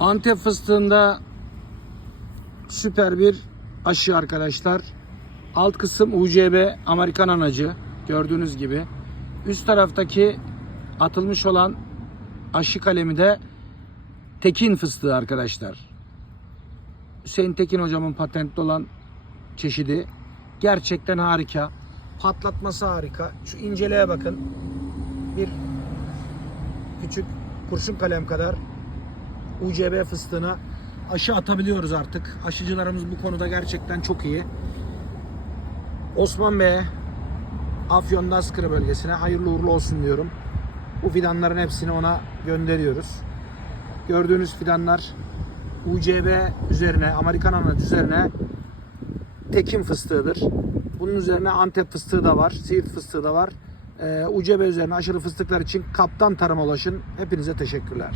Antep fıstığında süper bir aşı arkadaşlar. Alt kısım UCB Amerikan anacı gördüğünüz gibi. Üst taraftaki atılmış olan aşı kalemi de Tekin fıstığı arkadaşlar. Hüseyin Tekin hocamın patentli olan çeşidi. Gerçekten harika. Patlatması harika. Şu inceliğe bakın. Bir küçük kurşun kalem kadar UCB fıstığına aşı atabiliyoruz artık. Aşıcılarımız bu konuda gerçekten çok iyi. Osman Bey'e Afyon Daskırı bölgesine hayırlı uğurlu olsun diyorum. Bu fidanların hepsini ona gönderiyoruz. Gördüğünüz fidanlar UCB üzerine, Amerikan anacı üzerine Tekin fıstığıdır. Bunun üzerine Antep fıstığı da var, Siirt fıstığı da var. Ee, UCB üzerine aşırı fıstıklar için kaptan tarıma ulaşın. Hepinize teşekkürler.